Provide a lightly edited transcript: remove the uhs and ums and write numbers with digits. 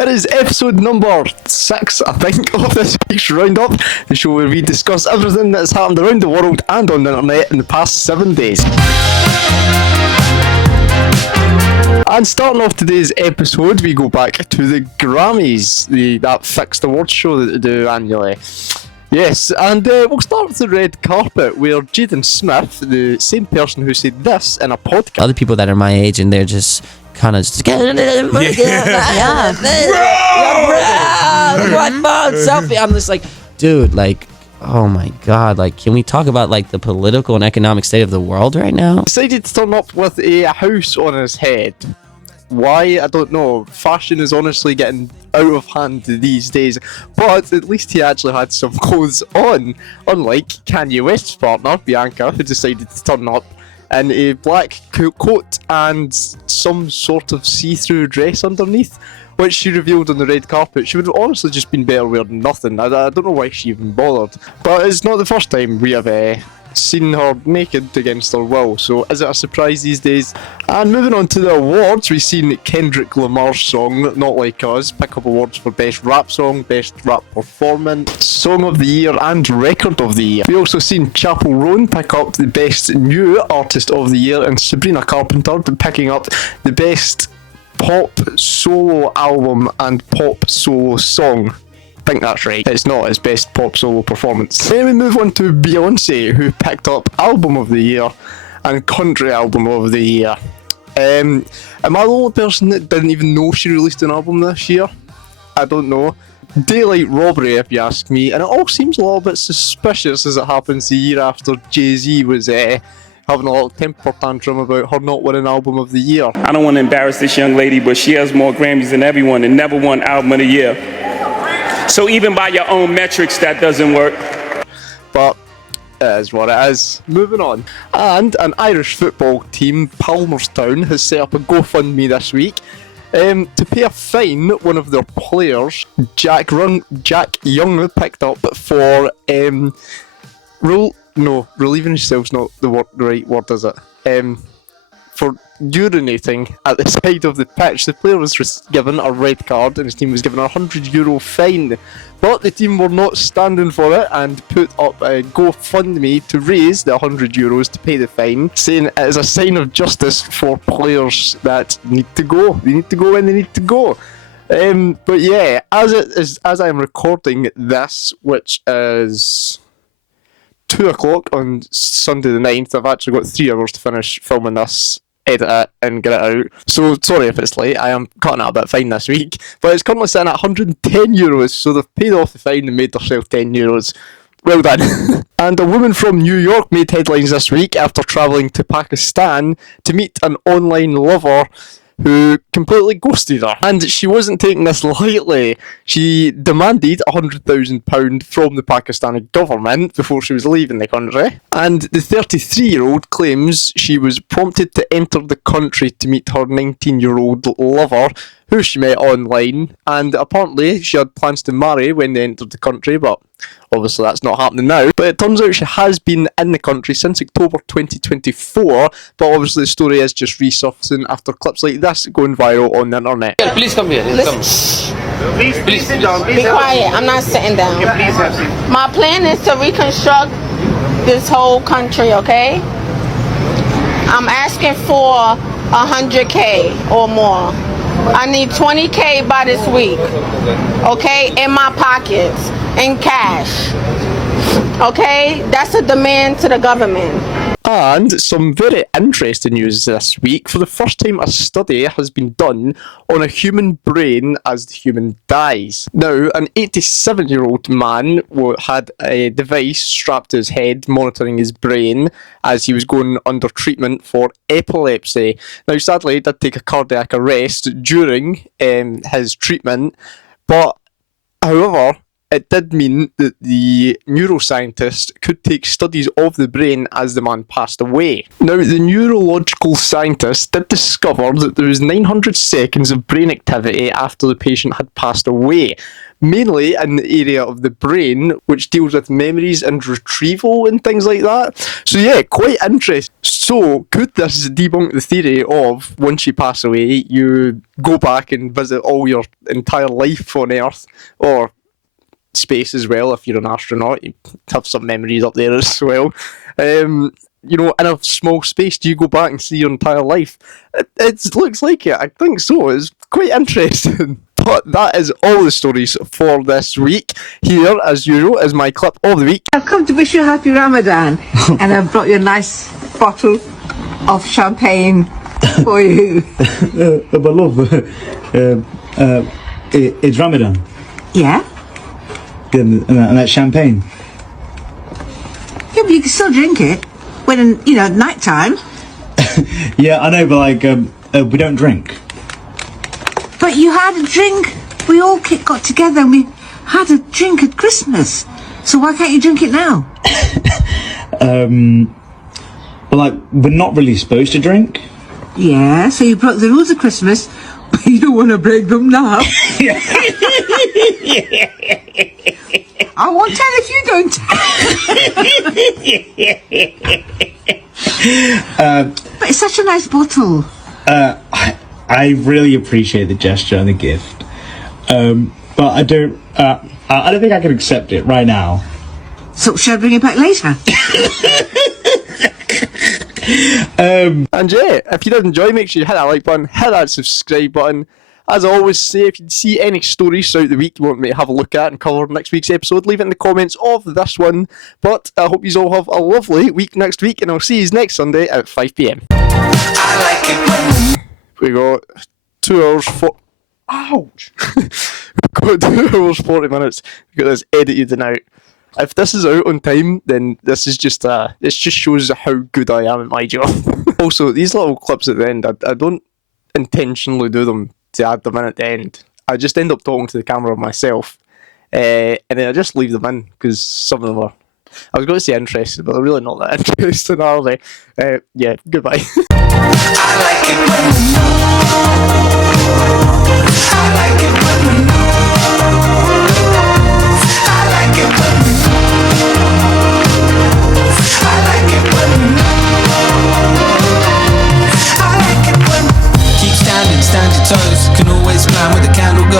It is episode number 6, I think, of this week's Roundup, the show where we discuss everything that has happened around the world and on the internet in the past 7 days. And starting off today's episode, we go back to the Grammys, that fixed awards show that they do annually. Yes, and we'll start with the red carpet, where Jaden Smith, the same person who said this in a podcast... Other people that are my age and they're just kind of just... selfie. I'm just like, dude, like, oh my god, like, can we talk about like the political and economic state of the world right now? Decided to turn up with a house on his head. Why? I don't know. Fashion is honestly getting out of hand these days, but at least he actually had some clothes on, unlike Kanye West's partner, Bianca, who decided to turn up in a black coat and some sort of see-through dress underneath, which she revealed on the red carpet. She would have honestly just been better wearing nothing. I don't know why she even bothered. But it's not the first time we have seen her naked against her will, so is it a surprise these days? And moving on to the awards, we've seen Kendrick Lamar's song, Not Like Us, pick up awards for Best Rap Song, Best Rap Performance, Song of the Year and Record of the Year. We also seen Chappell Roan pick up the Best New Artist of the Year, and Sabrina Carpenter picking up the Best Pop Solo Album and Pop Solo Song. I think that's right. It's not his best pop solo performance. Then we move on to Beyonce, who picked up Album of the Year and Country Album of the Year. Am I the only person that didn't even know she released an album this year? I don't know. Daylight robbery, if you ask me, and it all seems a little bit suspicious as it happens the year after Jay-Z was having a little temper tantrum about her not winning Album of the Year. I don't want to embarrass this young lady, but she has more Grammys than everyone and never won Album of the Year. So even by your own metrics, that doesn't work. But it is what it is. Moving on. And an Irish football team, Palmerstown, has set up a GoFundMe this week to pay a fine one of their players, Jack Young, picked up for relieving himself's not the right word, is it? For urinating at the side of the pitch. The player was given a red card and his team was given a €100 fine. But the team were not standing for it and put up a GoFundMe to raise the €100 to pay the fine, saying it is a sign of justice for players that need to go. They need to go when they need to go. But yeah, as I'm recording this, which is 2 o'clock on Sunday the 9th, I've actually got 3 hours to finish filming this, edit it and get it out. So sorry if it's late, I am cutting it a bit fine this week. But it's currently sitting at €110, so they've paid off the fine and made themselves €10. Well done. And a woman from New York made headlines this week after travelling to Pakistan to meet an online lover who completely ghosted her. And she wasn't taking this lightly. She demanded £100,000 from the Pakistani government before she was leaving the country. And the 33-year-old claims she was prompted to enter the country to meet her 19-year-old lover, who she met online, and apparently she had plans to marry when they entered the country, but obviously that's not happening now. But it turns out she has been in the country since October 2024, but obviously the story is just resurfacing after clips like this going viral on the internet. Please come here. Please sit down. Be quiet. I'm not sitting down. Please have seat. My plan is to reconstruct this whole country, okay? I'm asking for 100K or more. I need 20K by this week, okay, in my pockets, in cash, okay? That's a demand to the government. And some very interesting news this week. For the first time, a study has been done on a human brain as the human dies. Now, an 87-year-old man had a device strapped to his head monitoring his brain as he was going under treatment for epilepsy. Now, sadly, he did take a cardiac arrest during his treatment, but however, it did mean that the neuroscientist could take studies of the brain as the man passed away. Now, the neurological scientist did discover that there was 900 seconds of brain activity after the patient had passed away, mainly in the area of the brain, which deals with memories and retrieval and things like that. So yeah, quite interesting. So, could this debunk the theory of once you pass away, you go back and visit all your entire life on Earth, or space as well? If you're an astronaut, you have some memories up there as well. You know, in a small space, do you go back and see your entire life? It looks like it. I think so. It's quite interesting. But that is all the stories for this week. Here, as usual, is my clip of the week. I've come to wish you a happy Ramadan, and I've brought you a nice bottle of champagne for you. But love, it's Ramadan, Yeah? and that's champagne. Yeah, but you can still drink it when, you know, at night time. Yeah, I know, but like, we don't drink. But you had a drink. We all got together and we had a drink at Christmas. So why can't you drink it now? But like, we're not really supposed to drink. Yeah, so you broke the rules of Christmas, but you don't want to break them now. I won't tell if you don't. But it's such a nice bottle. I really appreciate the gesture and the gift, but I don't think I can accept it right now. So should I bring it back later? And yeah, if you did enjoy, make sure you hit that like button, hit that subscribe button. As I always say, if you see any stories throughout the week you want me to have a look at and cover next week's episode, leave it in the comments of this one. But I hope you all have a lovely week next week, and I'll see you next Sunday at 5 PM. We got 2 hours for. Ouch! We've got 2 hours 40 minutes. We've got this edited and out. If this is out on time, then this is just this just shows how good I am at my job. Also, these little clips at the end, I don't intentionally do them to add them in at the end. I just end up talking to the camera myself, and then I just leave them in because some of them are. I was going to say interested, but they're really not that interesting, are they? Yeah, goodbye. I like it.